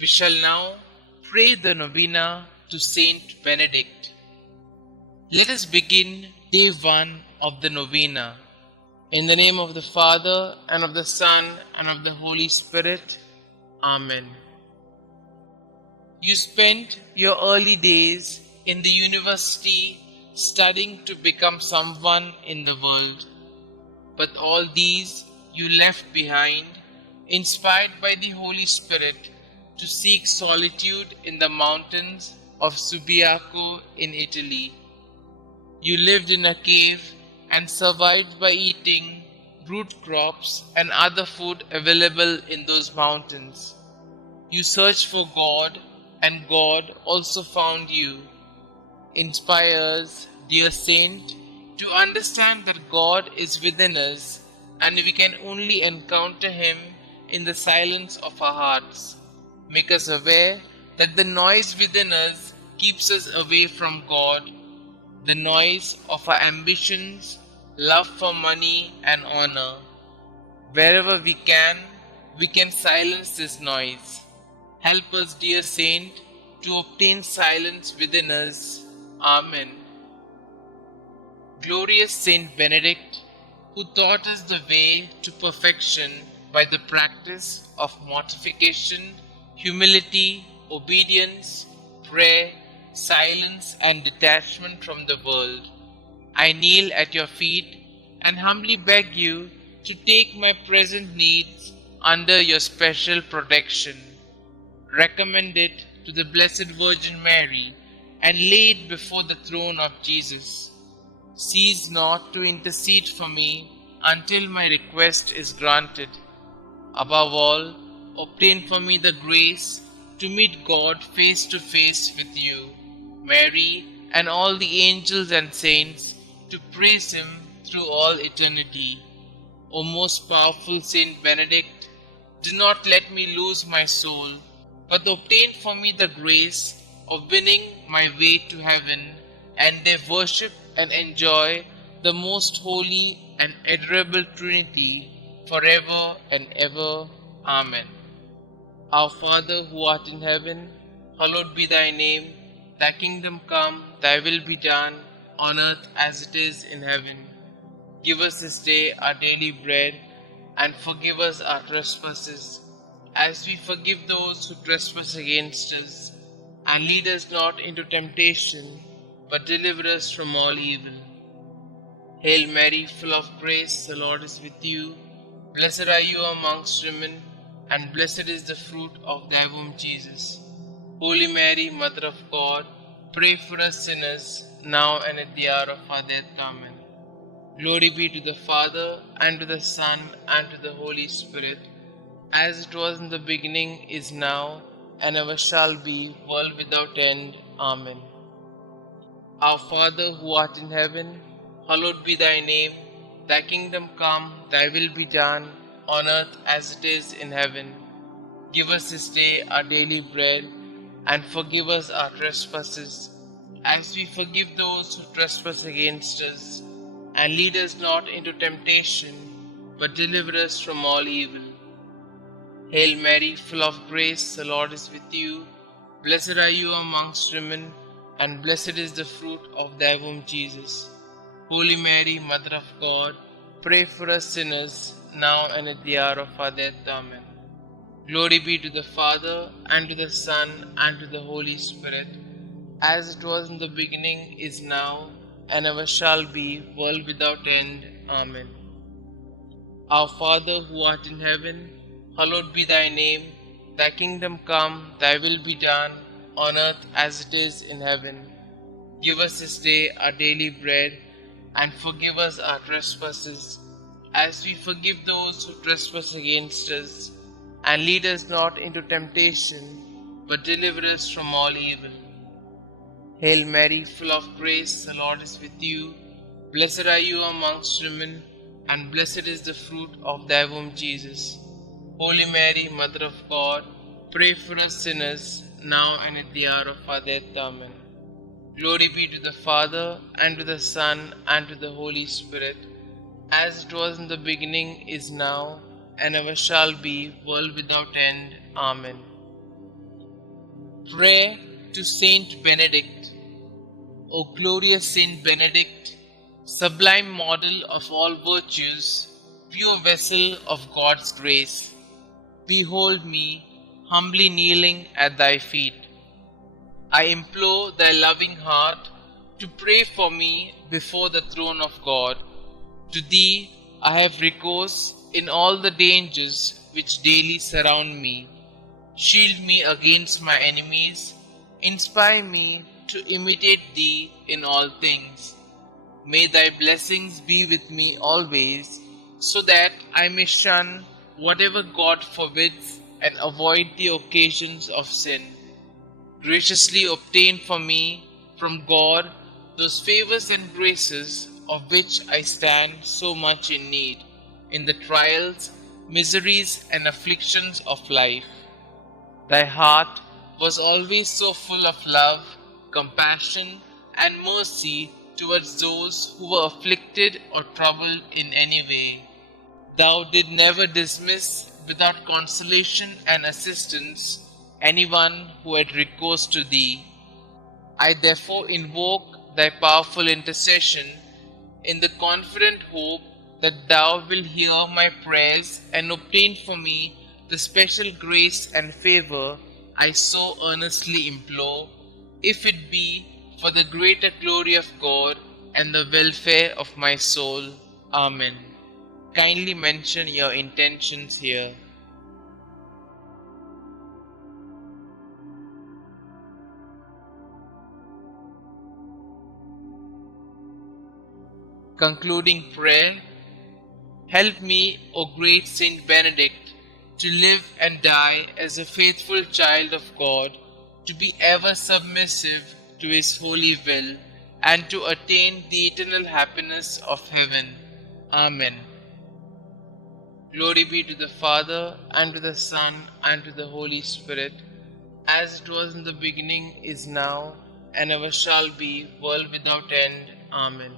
We shall now pray the Novena to St Benedict. Let us begin day 1 of the Novena. In the name of the Father, and of the Son, and of the Holy Spirit. Amen. You spent your early days in the university studying to become someone in the world. But all these you left behind, inspired by the Holy Spirit, to seek solitude in the mountains of Subiaco in Italy. You lived in a cave and survived by eating root crops and other food available in those mountains. You searched for God, and God also found you. Inspire us, dear Saint, to understand that God is within us and we can only encounter Him in the silence of our hearts. Make us aware that the noise within us keeps us away from God, the noise of our ambitions, love for money and honor. Wherever we can silence this noise. Help us, dear Saint, to obtain silence within us. Amen. Glorious Saint Benedict, who taught us the way to perfection by the practice of mortification, humility, obedience, prayer, silence, and detachment from the world, I kneel at your feet and humbly beg you to take my present needs under your special protection. Recommend it to the Blessed Virgin Mary and lay it before the throne of Jesus. Cease not to intercede for me until my request is granted. Above all, obtain for me the grace to meet God face to face with you, Mary, and all the angels and saints, to praise Him through all eternity. O most powerful Saint Benedict, do not let me lose my soul, but obtain for me the grace of winning my way to heaven, and there worship and enjoy the most holy and adorable Trinity forever and ever. Amen. Our Father who art in heaven, hallowed be thy name. Thy kingdom come, thy will be done, on earth as it is in heaven. Give us this day our daily bread, and forgive us our trespasses, as we forgive those who trespass against us. And lead us not into temptation, but deliver us from all evil. Hail Mary, full of grace, the Lord is with you. Blessed are you amongst women, and blessed is the fruit of thy womb, Jesus. Holy Mary, Mother of God, pray for us sinners, now and at the hour of our death. Amen. Glory be to the Father, and to the Son, and to the Holy Spirit, as it was in the beginning, is now, and ever shall be, world without end. Amen. Our Father who art in heaven, hallowed be thy name. Thy kingdom come, thy will be done, on earth as it is in heaven. Give us this day our daily bread, and forgive us our trespasses, as we forgive those who trespass against us. And lead us not into temptation, but deliver us from all evil. Hail Mary, full of grace, the Lord is with you. Blessed are you amongst women, and blessed is the fruit of thy womb, Jesus. Holy Mary, Mother of God, pray for us sinners, now and at the hour of our death. Amen. Glory be to the Father, and to the Son, and to the Holy Spirit, as it was in the beginning, is now, and ever shall be, world without end. Amen. Our Father who art in heaven, hallowed be thy name. Thy kingdom come, thy will be done, on earth as it is in heaven. Give us this day our daily bread, and forgive us our trespasses, as we forgive those who trespass against us. And lead us not into temptation, but deliver us from all evil. Hail Mary, full of grace, the Lord is with you. Blessed are you amongst women, and blessed is the fruit of thy womb, Jesus. Holy Mary, Mother of God, pray for us sinners, now and at the hour of our death. Amen. Glory be to the Father, and to the Son, and to the Holy Spirit, as it was in the beginning, is now, and ever shall be, world without end. Amen. Prayer to Saint Benedict. O glorious Saint Benedict, sublime model of all virtues, pure vessel of God's grace, behold me, humbly kneeling at thy feet. I implore thy loving heart to pray for me before the throne of God. To thee I have recourse in all the dangers which daily surround me. Shield me against my enemies, inspire me to imitate thee in all things. May thy blessings be with me always, so that I may shun whatever God forbids and avoid the occasions of sin. Graciously obtain for me from God those favors and graces of which I stand so much in need in the trials, miseries, and afflictions of life. Thy heart was always so full of love, compassion, and mercy towards those who were afflicted or troubled in any way. Thou did never dismiss without consolation and assistance anyone who had recourse to thee. I therefore invoke thy powerful intercession in the confident hope that thou wilt hear my prayers and obtain for me the special grace and favor I so earnestly implore, if it be for the greater glory of God and the welfare of my soul. Amen. Kindly mention your intentions here. Concluding prayer. Help me, O great Saint Benedict, to live and die as a faithful child of God, to be ever submissive to His holy will, and to attain the eternal happiness of heaven. Amen. Glory be to the Father, and to the Son, and to the Holy Spirit, as it was in the beginning, is now, and ever shall be, world without end. Amen.